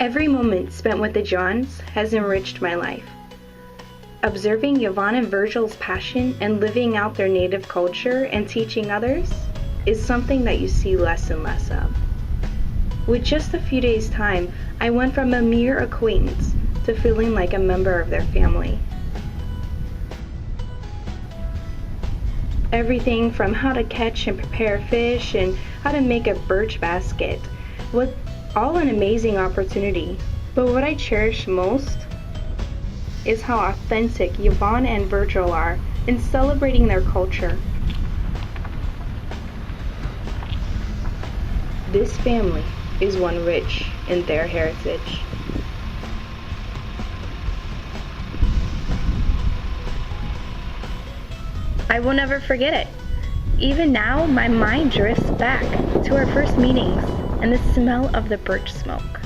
Every moment spent with the Johns has enriched my life. Observing Euvaughn and Virgil's passion and living out their native culture and teaching others is something that you see less and less of. With just a few days' time, I went from a mere acquaintance to feeling like a member of their family. Everything from how to catch and prepare fish and how to make a birch basket was all an amazing opportunity. But what I cherish most is how authentic Euvaughn and Virgil are in celebrating their culture. This family is one rich in their heritage. I will never forget it. Even now, my mind drifts back to our first meetings and the smell of the birch smoke.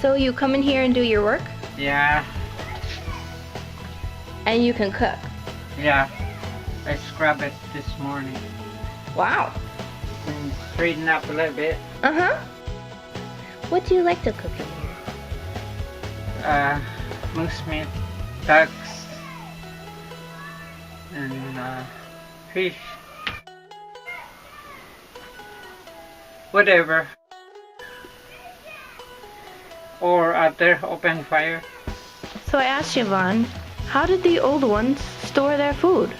So you come in here and do your work? Yeah, And you can cook? yeah. I scrubbed it this morning Wow. and straightened up a little bit. Uh-huh. What do you like to cook in here? Moose meat, ducks, and fish. Whatever. Or out there, open fire. So I asked Euvaughn, how did the old ones store their food?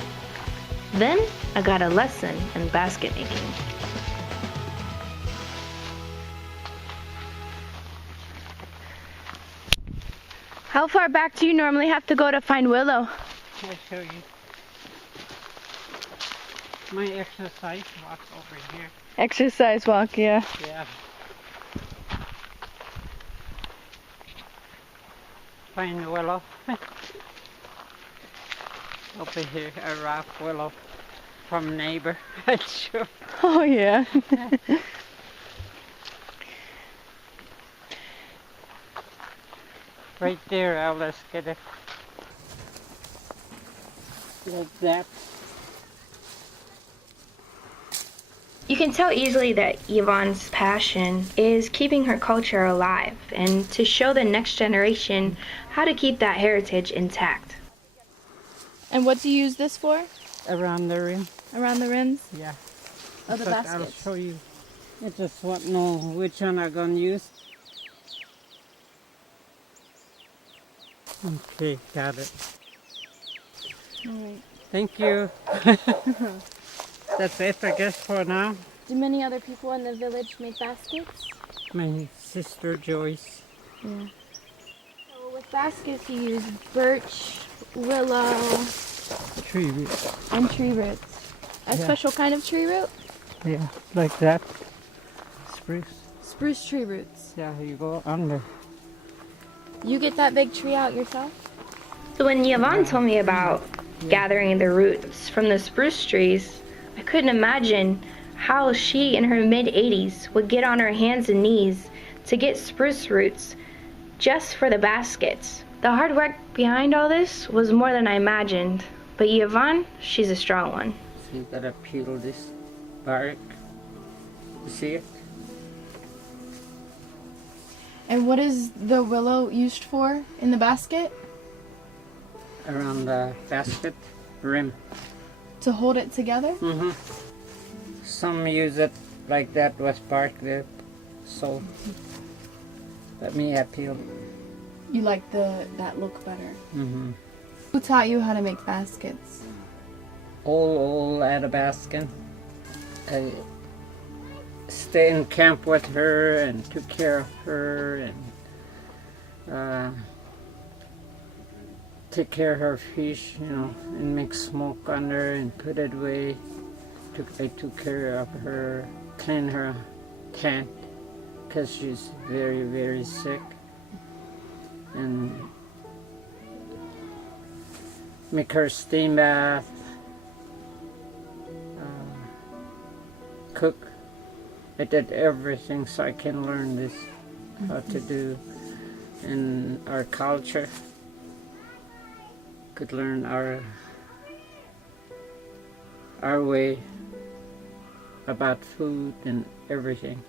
Then I got a lesson in basket making. How far back do you normally have to go to find Willow? I'll show you. My exercise walk over here. Exercise walk, yeah. Yeah. Find willow. Over here, a rock willow from neighbor. Sure. Oh, yeah. Right there, let's get it. Like that. You can tell easily that Euvaughn's passion is keeping her culture alive and to show the next generation how to keep that heritage intact. And what do you use this for? Around the rim. Around the rims Yeah. of the But I'll baskets? show you. I just want to know which one I'm gonna use. Okay, got it. Alright. Thank you. That's it, I guess, for now. Do many other people in the village make baskets? My sister Joyce. Yeah. So with baskets you use birch, willow, Tree root. and tree roots. A Yeah. special kind of tree root? Yeah, like that. Spruce. Spruce tree roots. Yeah, you go under. You get that big tree out yourself? So when Euvaughn told me about gathering the roots from the spruce trees, I couldn't imagine how she in her mid-80s would get on her hands and knees to get spruce roots just for the baskets. The hard work behind all this was more than I imagined, but Euvaughn, she's a strong one. So you gotta peel this bark. You see it? And what is the willow used for in the basket? Around the basket rim. To hold it together? Mm-hmm. Some use it like that with bark there. So, but me, I peeled. You like that look better. Mm-hmm. Who taught you how to make baskets? Old Athabascan. I stayed in camp with her and took care of her and take care of her fish, you know, and make smoke on her and put it away. I took care of her, clean her tent, because she's very, very sick. And make her steam bath, cook. I did everything so I can learn this, how to do in our culture. Could learn our way about food and everything.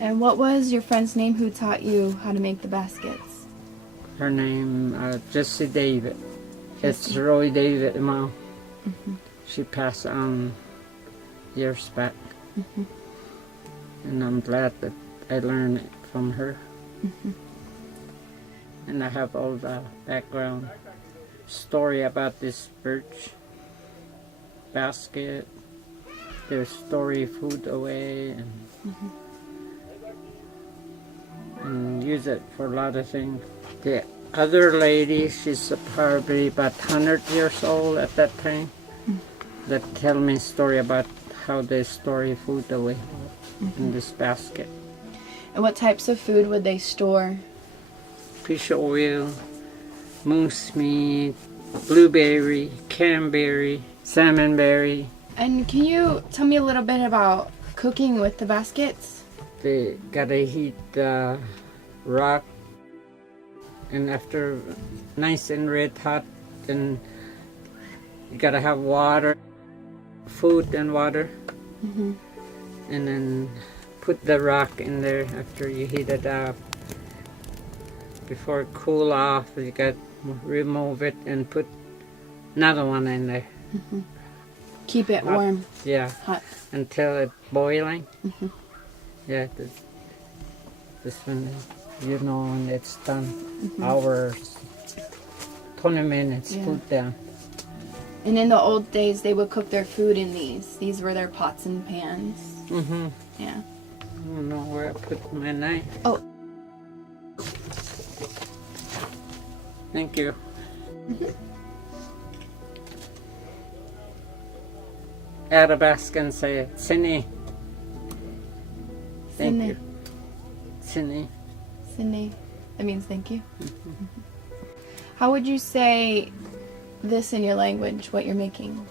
And what was your friend's name who taught you how to make the baskets? Her name, Jessie David. It's Jessie. Roy David mom. She passed on years back. And I'm glad that I learned it from her. And I have all the background story about this birch basket. There's story food away and use it for a lot of things. The other lady, she's probably about 100 years old at that time, that tell me story about how they store food away in this basket. And what types of food would they store? Fish oil, moose meat, blueberry, cranberry, salmonberry. And can you tell me a little bit about cooking with the baskets? They gotta heat the rock, and after nice and red hot, then you gotta have water, food and water, and then put the rock in there after you heat it up. Before it cool off, you got remove it and put another one in there. Keep it warm. Yeah, Hot. until it's boiling. Yeah, this one, you know, when it's done, hours, 20 minutes, Yeah. put down. And in the old days, they would cook their food in these. These were their pots and pans. Yeah. I don't know where I put my knife. Oh. Thank you. Athabascan say, Sini. Thank Sini. you. Sini. Cindy. That means thank you. How would you say this in your language, what you're making?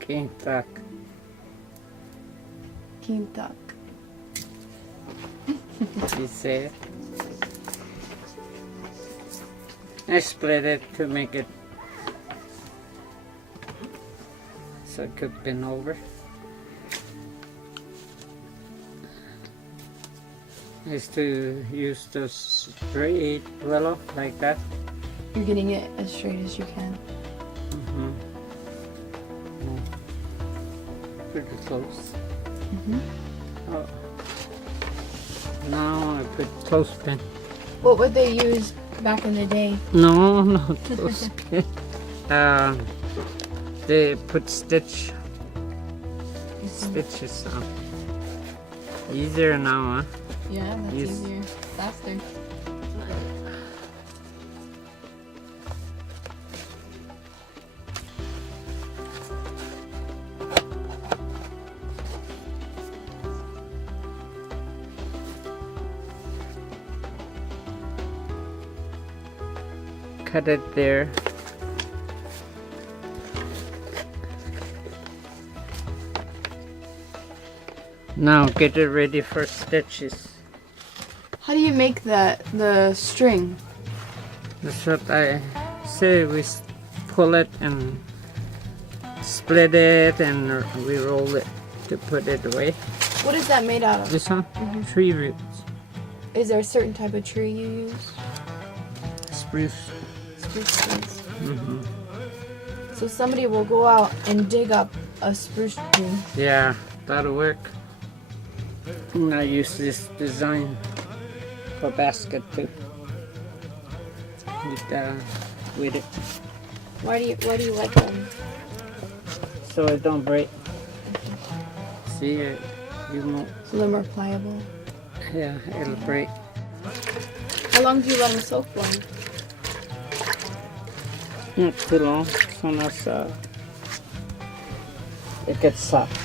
Kintak. Kintak. You say it. I split it to make it so it could bend over. I used to use those straight willow like that. You're getting it as straight as you can. Pretty close. Oh. Now I put clothespin. What would they use back in the day? No, not clothespin. They put stitches on. Easier now, huh? Yeah, that's Yes. easier. Faster. Cut it there. Now get it ready for stitches. How do you make the string? That's what I say. We pull it and split it and we roll it to put it away. What is that made out of? This one? Tree roots. Is there a certain type of tree you use? Spruce. Spruce trees. So somebody will go out and dig up a spruce tree. Yeah, that'll work. And I use this design for basket too. With it, Why do you like them? so it don't break. See, you won't. So they're more pliable. Yeah, it'll break. How long do you let them soak for? Not too long. Soon as it gets soft.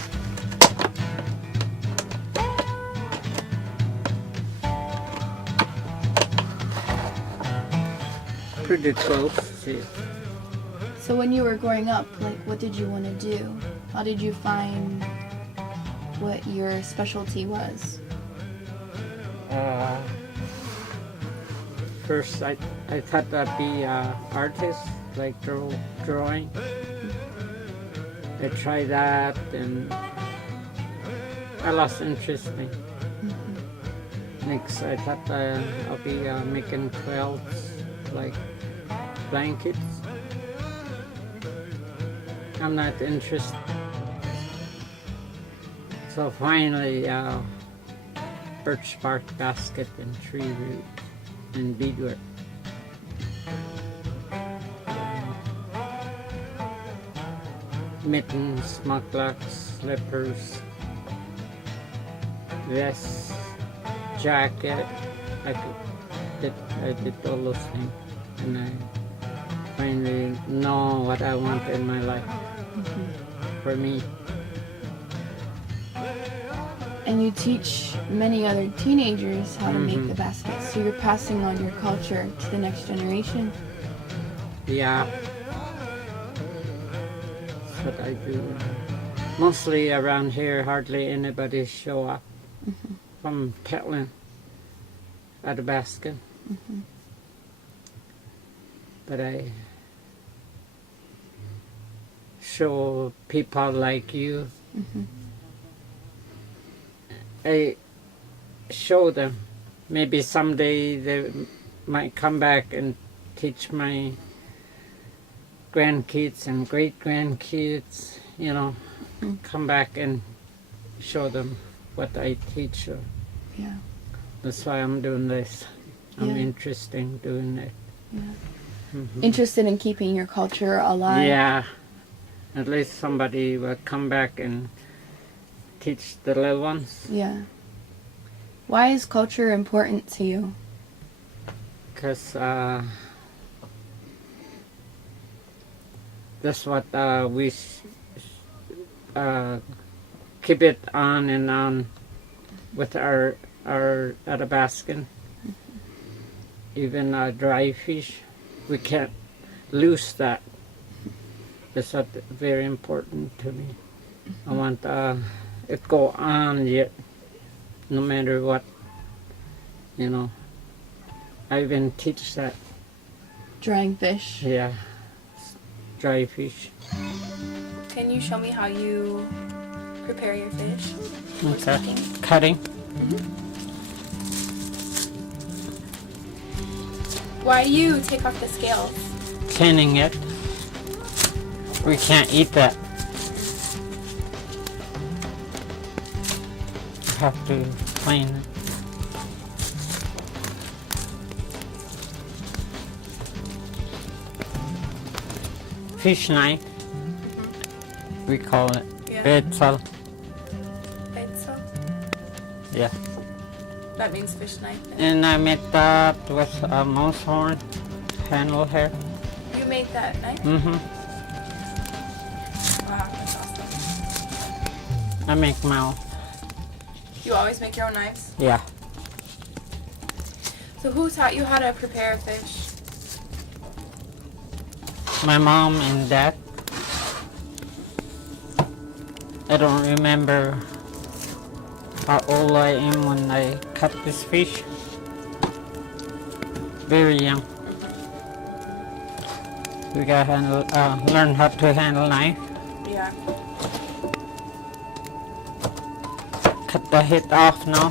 pretty close. See. So when you were growing up, like, what did you want to do? How did you find what your specialty was? First, I thought I'd be an artist, like drawing. I tried that, and I lost interest in it. Next, I thought I'll be making quilts, like blankets. I'm not interested. So finally, birch bark basket and tree root and beadwork. Mittens, mucklucks, slippers, vests, jacket. I did all those things, and I finally know what I want in my life. For me. And you teach many other teenagers how to make the baskets, so you're passing on your culture to the next generation. Yeah. That's what I do. Mostly around here, hardly anybody show up from Petland, Athabascan. But I show people like you. I show them. Maybe someday they might come back and teach my grandkids and great-grandkids, you know, come back and show them what I teach. Yeah. That's why I'm doing this. I'm interested in doing it. Yeah. Interested in keeping your culture alive. Yeah. At least somebody will come back and teach the little ones. Yeah. Why is culture important to you? Because that's what we keep it on and on with our Athabascan. Even dry fish, we can't lose that. That's what very important to me. I want it go on yet, no matter what, you know. I even teach that. Drying fish. Yeah, dry fish. Can you show me how you prepare your fish? Okay. Cutting. Why do you take off the scales? Cleaning it. We can't eat that. Have to clean it. Fish knife, we call it. Yeah. Virgil. Virgil? Yeah. That means fish knife. And I made that with a mouse horn handle here. You made that knife? Wow, that's awesome. I make mouth. You always make your own knives? Yeah. So who taught you how to prepare a fish? My mom and dad. I don't remember how old I am when I cut this fish. Very young. We gotta learn how to handle knife. Yeah. Cut the head off now.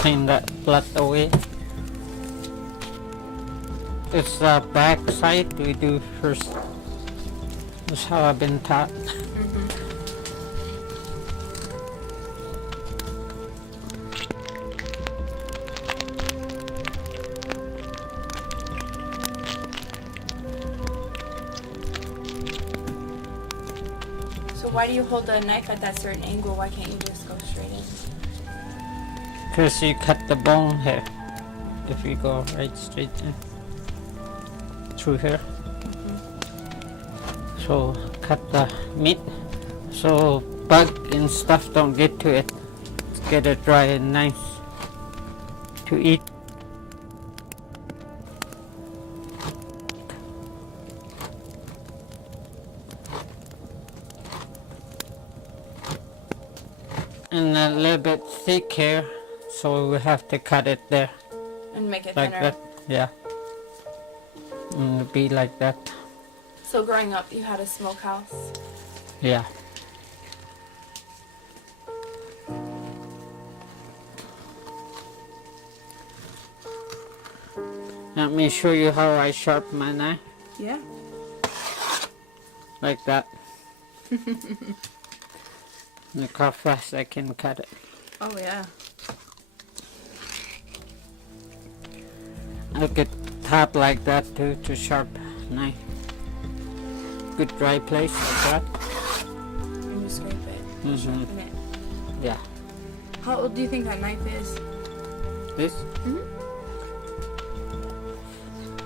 Clean that blood away. It's the back side we do first. That's how I've been taught. So why do you hold the knife at that certain angle? Why can't you just go straight in? Because you cut the bone here. If you go right straight in. Through here. So cut the meat so bug and stuff don't get to it. get it dry and nice to eat. And a little bit thick here, so we have to cut it there. And make it Like thinner. that, yeah. And it'll be like that, So growing up, you had a smokehouse. yeah. Let me show you how I sharpen my knife, Yeah. like that. Look how fast I can cut it. Oh yeah. Look at top like that too, to sharp knife. Good dry place like that. And you scrape it. Mhm. Sharpen it. Yeah. How old do you think that knife is? This? Mhm.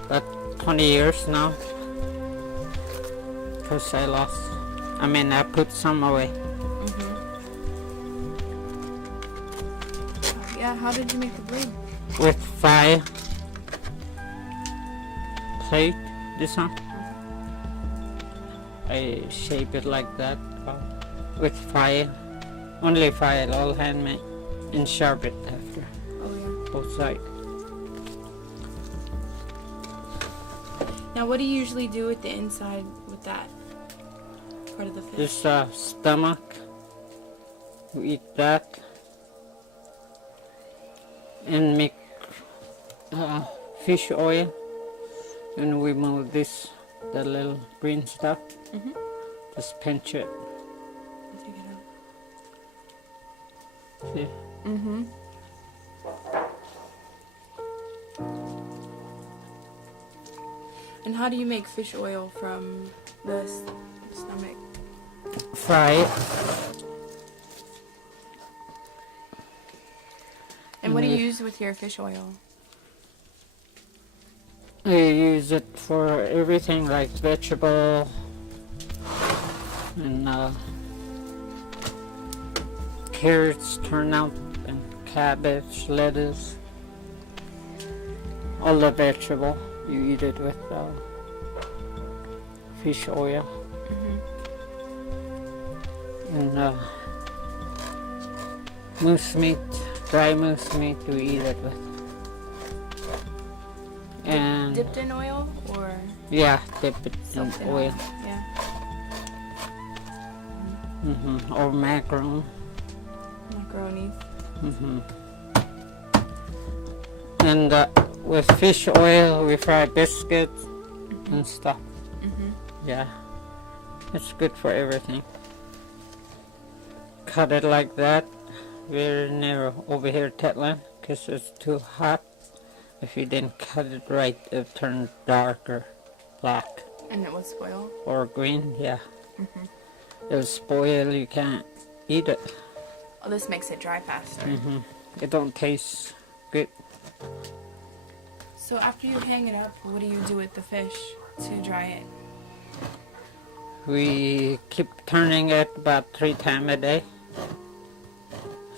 About 20 years now. Cause I lost. I put some away. Yeah. How did you make the blade? With fire plate, this one. I shape it like that with fire, only fire, all handmade, and sharp it after Oh yeah. both sides. Now, what do you usually do with the inside with that part of the fish? This stomach, we eat that, and make fish oil, and we move this, the little green stuff, Mhm. just pinch it. Take it out. See? Mm-hmm. And how do you make fish oil from the stomach? Fry it. And what do you use with your fish oil? I use it for everything like vegetable and carrots turn out, and cabbage, lettuce, all the vegetable. You eat it with fish oil. And moose meat, dry moose meat, we eat it with. And Dipped in oil or yeah, dip it in soaked in oil. Yeah. Or macaroni. Macaroni. And with fish oil, we fry biscuits and stuff. Yeah, it's good for everything. Cut it like that. Very near over here, Tetland, because it's too hot. If you didn't cut it right, it'll turn darker, black And it would spoil. or green. Yeah, it'll spoil. You can't eat it. Oh, this makes it dry faster. It don't taste good. So after you hang it up, what do you do with the fish to dry it? We keep turning it about 3 times a day,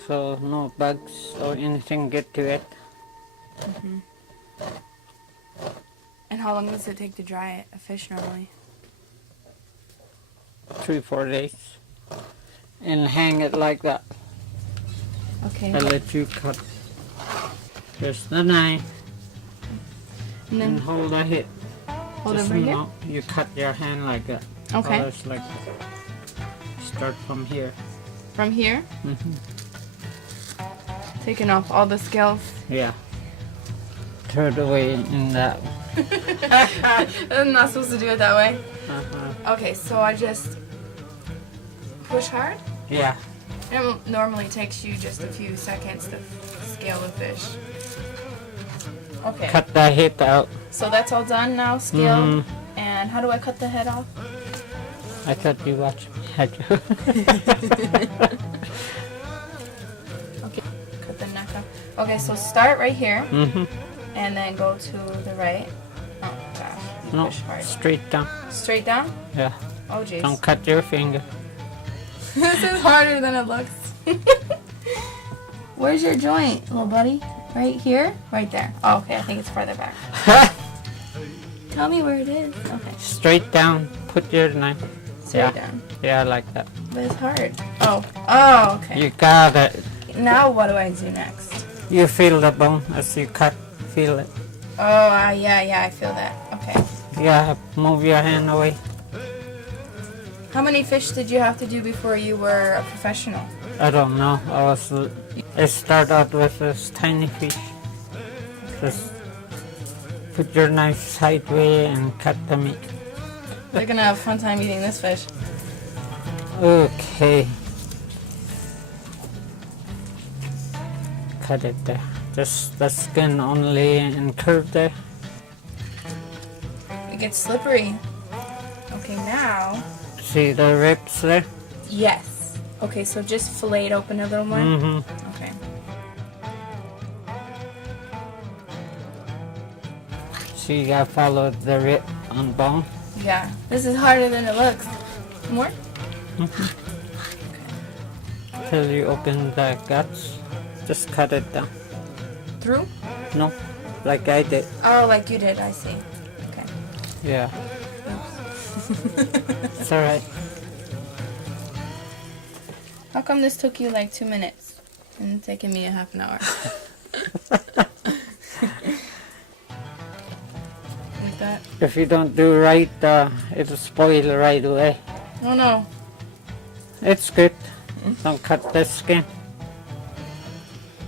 so no bugs or anything get to it. And how long does it take to dry it, a fish normally? 3-4 days, and hang it like that. Okay. I let you cut. Here's the knife, And and then hold the hit. hold Just over here? now, you cut your hand like that. Okay. Colors like that. Start from here. From here? Taking off all the scales. Yeah. Throw it away in that. I'm not supposed to do it that way. Uh-huh. Okay, so I just push hard. Yeah. It normally takes you just a few seconds to scale the fish. Okay. Cut the head out. So that's all done now, scaled. And how do I cut the head off? I thought you watched me. Okay. Cut the neck off. Okay, so start right here Mm-hmm. and then go to the right. Oh gosh. You No, push hard. straight down. Straight down? Yeah. Oh jeez. Don't cut your finger. This is harder than it looks. Where's your joint, little buddy? Right here? Right there. Oh, okay. I think it's farther back. Tell me where it is. Okay. Straight down. Put your knife. Straight down. Yeah, like that. But it's hard. Oh. Oh, okay. You got it. Now what do I do next? You feel the bone as you cut. Feel it. Oh, yeah, I feel that. Okay. Yeah, move your hand away. How many fish did you have to do before you were a professional? I don't know. I start out with this tiny fish. Just put your knife sideways and cut the meat. They're gonna have a fun time eating this fish. Okay. Cut it there. Just the skin only and curve there. It gets slippery. Okay, now. See the ribs there? Yes. Okay, so just fillet it open a little more. Mm-hmm. Okay. So you gotta follow the rib on bone. Yeah. This is harder than it looks. More? Till you open the guts. Just cut it down. Through? No, like I did. Oh, like you did. I see. Okay. Yeah. It's alright. How come this took you like 2 minutes and it's taking me a half an hour? Like that? If you don't do right, it'll spoil right away. Oh no. It's good. Don't cut the skin.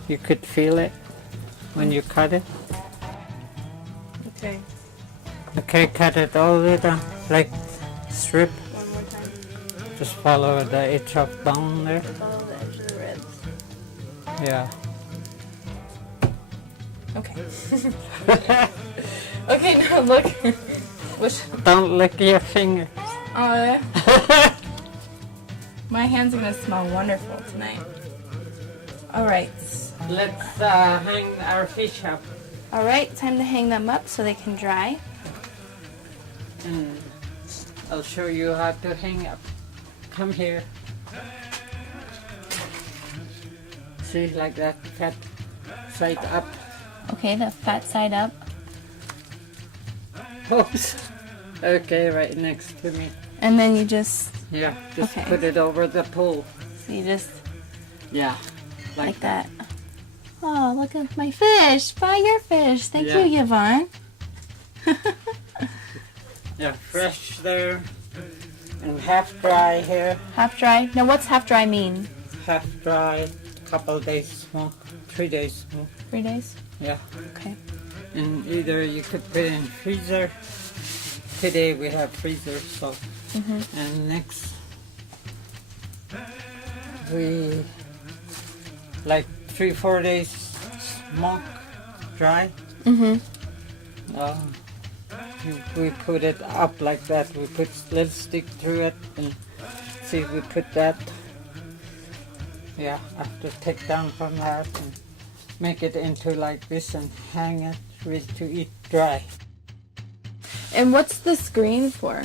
You could feel it when you cut it. Okay. Okay, cut it all the way down, like strip. One more time. Just follow the edge of bone there. Follow the edge of the ribs. Yeah. Okay. Okay, now look. Which? Don't lick your finger. Oh, yeah. My hands are gonna smell wonderful tonight. Alright. Let's hang our fish up. Alright, time to hang them up so they can dry. And I'll show you how to hang up. Come here. See, like that, fat side up. Okay, the fat side up. Oops. Okay, right next to me. And then you just, Yeah, just Okay. put it over the pool. so you just Yeah, like that. Oh, look at my fish. Buy your fish. Thank Yeah. you, Euvaughn. Yeah, fresh there. And half dry here. Half dry. Now, what's half dry mean? Half dry, couple days smoke, 3 days smoke. 3 days? Yeah. Okay. And either you could put it in freezer. Today we have freezer, so. And next we like 3-4 days smoke dry. We put it up like that. We put little stick through it and see we put that. Yeah, after take down from that and make it into like this and hang it ready to eat dry. And what's the screen for?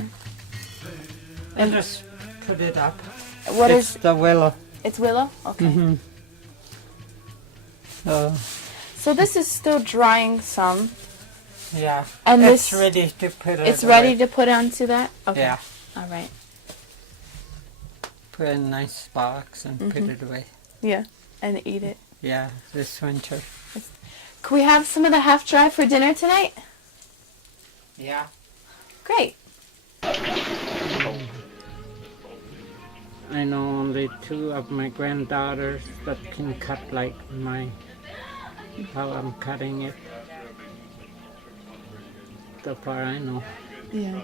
And just put it up. What It's is? the willow. It's willow? Okay. So this is still drying some. Yeah. And it's this- ready to put it It's ready away. to put onto that? Okay. Yeah. All right. Put it in a nice box and put it away. Yeah. And eat it. Yeah, this winter. Can we have some of the half dry for dinner tonight? Yeah. Great. I know only 2 of my granddaughters that can cut like how I'm cutting it. So far I know. Yeah.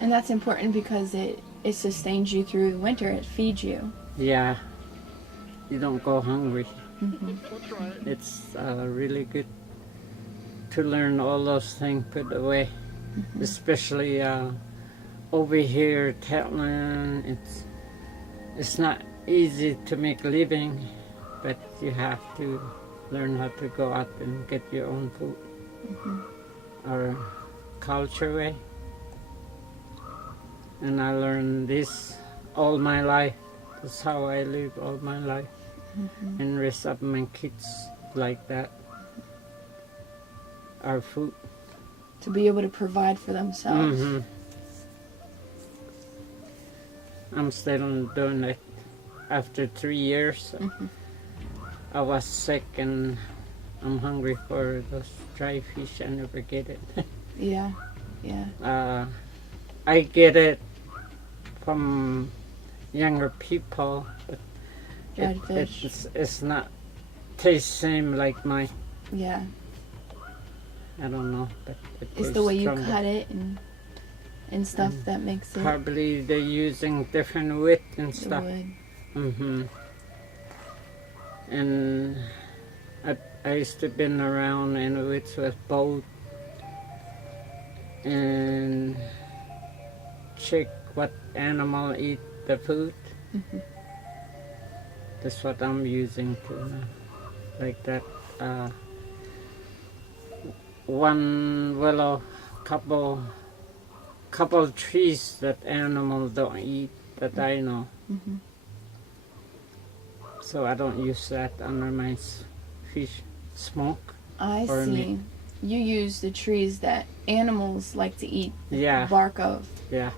And that's important because it sustains you through the winter. It feeds you. Yeah. You don't go hungry. It's really good to learn all those things put away. Especially over here, Thailand, it's not easy to make a living, but you have to learn how to go out and get your own food. Our culture way. And I learned this all my life. That's how I live all my life. and raise up my kids like that. Our food. To be able to provide for themselves. I'm still doing it. After 3 years, I was sick and I'm hungry for those dry fish. I never get it. Yeah, yeah. I get it from younger people, but Dried fish. it's not taste same like mine. Yeah. I don't know, but It's the way you cut it and stuff that makes it. Probably they're using different wood and The stuff. wood. And I used to been around in woods with boat and check what animal eat the food. That's what I'm using too now. Like that. One willow, couple trees that animal don't eat that I know. So I don't use that under my fish smoke. I or see. meat. You use the trees that animals like to eat Yeah. the bark of Yeah.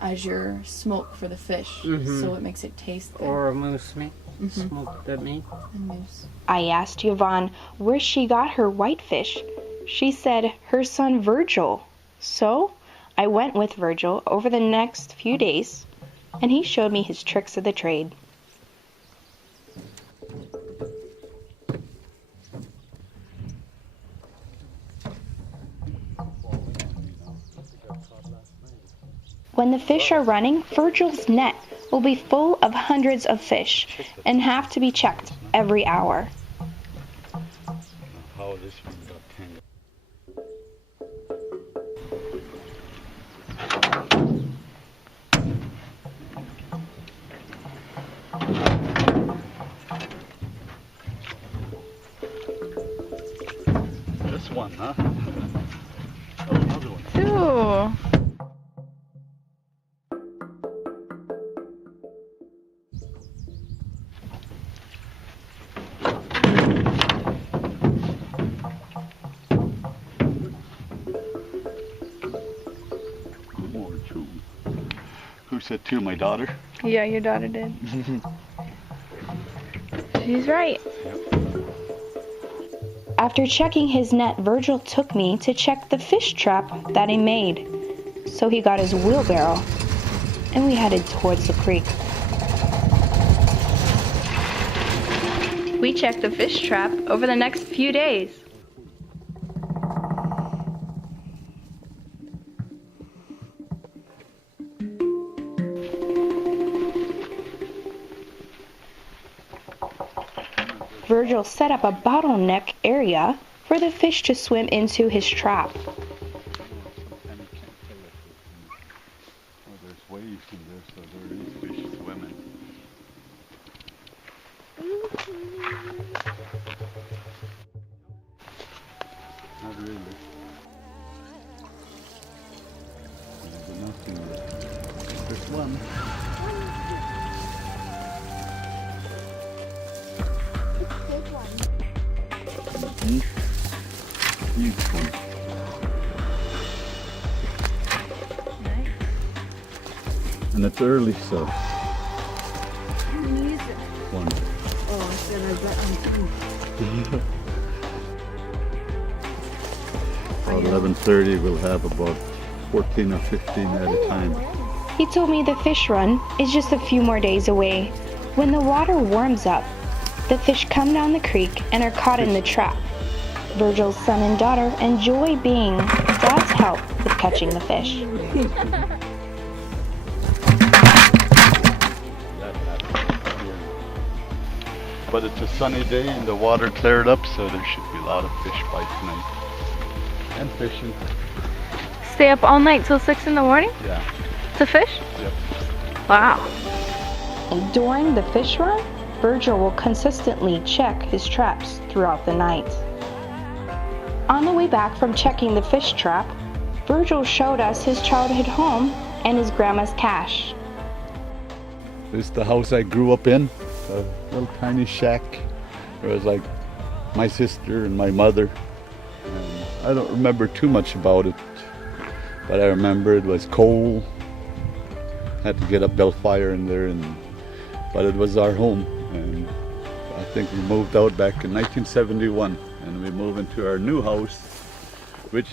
as your smoke for the fish, so it makes it taste good. Or moose meat. Smoke the meat. And moose. I asked Euvaughn where she got her whitefish. She said her son Virgil. So I went with Virgil over the next few days, and he showed me his tricks of the trade. When the fish are running, Virgil's net will be full of hundreds of fish and have to be checked every hour. How this one got tangled. This one, huh? Oh, another one. Ooh. More two. Who said two? My daughter? Yeah, your daughter did. She's right. After checking his net, Virgil took me to check the fish trap that he made. So he got his wheelbarrow, and we headed towards the creek. We checked the fish trap over the next few days. Virgil set up a bottleneck area for the fish to swim into his trap. Oh, there's waves in there, so there is fish swimming. Not really. There's nothing there. There's one. Huge one. And it's early, so. One. About 11:30, we'll have about 14 or 15 at a time. He told me the fish run is just a few more days away. When the water warms up, the fish come down the creek and are caught in the trap. Virgil's son and daughter enjoy being Dad's help with catching the fish. But it's a sunny day and the water cleared up, so there should be a lot of fish by tonight. And fishing. Stay up all night till 6 in the morning Yeah. to fish? Yep. Wow. During the fish run, Virgil will consistently check his traps throughout the night. On the way back from checking the fish trap, Virgil showed us his childhood home and his grandma's cache. This is the house I grew up in. a little tiny shack. It was like my sister and my mother. And I don't remember too much about it, but I remember it was cold. Had to get a bell fire in there, but it was our home. And I think we moved out back in 1971, and we moved into our new house, which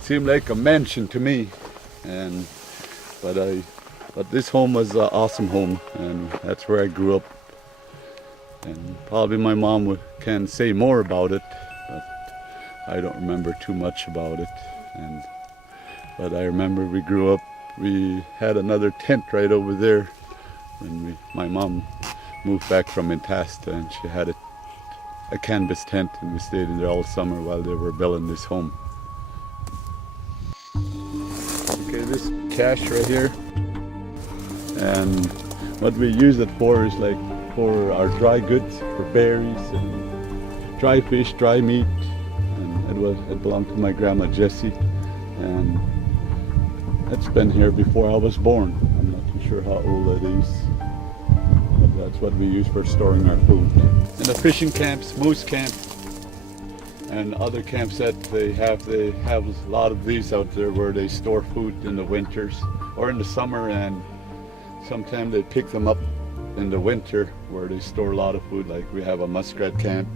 seemed like a mansion to me. But this home was an awesome home, and that's where I grew up. And probably my mom can say more about it, but I don't remember too much about it. But I remember we grew up. We had another tent right over there when my mom moved back from Antasta, and she had a canvas tent, and we stayed in there all summer while they were building this home. Okay, this cache right here, and what we use it for is like for our dry goods, for berries and dry fish, dry meat. And it belonged to my grandma Jessie, and it's been here before I was born. I'm not too sure how old it is, but that's what we use for storing our food. In the fishing camps, moose camp, and other camps that they have a lot of these out there where they store food in the winters or in the summer, and sometimes they pick them up in the winter where they store a lot of food. Like we have a muskrat camp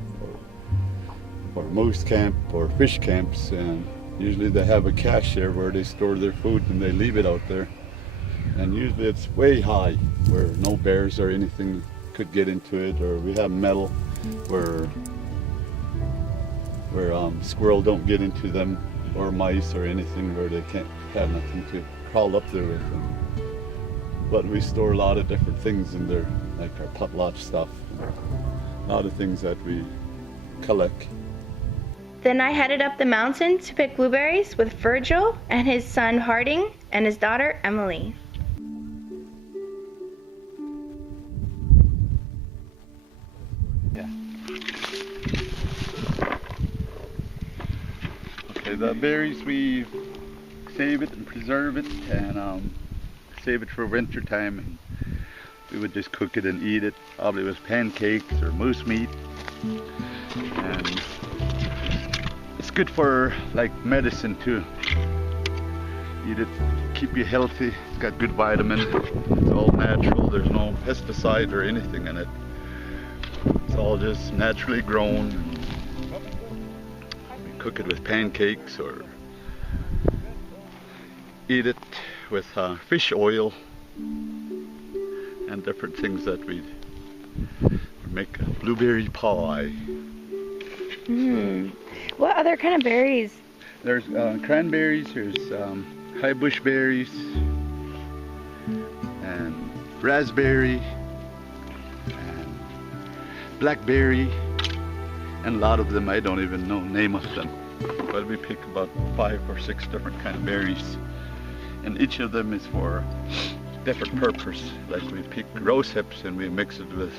or moose camp or fish camps, and usually they have a cache there where they store their food and they leave it out there. And usually it's way high where no bears or anything could get into it, or we have metal where squirrel don't get into them, or mice or anything where they can't have nothing to crawl up there with them. But we store a lot of different things in there, like our potlatch stuff, a lot of things that we collect. Then I headed up the mountain to pick blueberries with Virgil and his son Harding and his daughter Emily. Yeah. Okay, the berries, we save it and preserve it, and save it for winter time, and we would just cook it and eat it, probably with pancakes or moose meat. And it's good for like medicine too. Eat it, keep you healthy. It's got good vitamins. It's all natural. There's no pesticide or anything in it. It's all just naturally grown. We cook it with pancakes or eat it with fish oil and different things that we make a blueberry pie. What other kind of berries? There's cranberries, there's high bush berries, and raspberry, and blackberry, and a lot of them I don't even know the name of them. But we pick about 5 or 6 different kind of berries, and each of them is for different purpose. Like we pick rose hips and we mix it with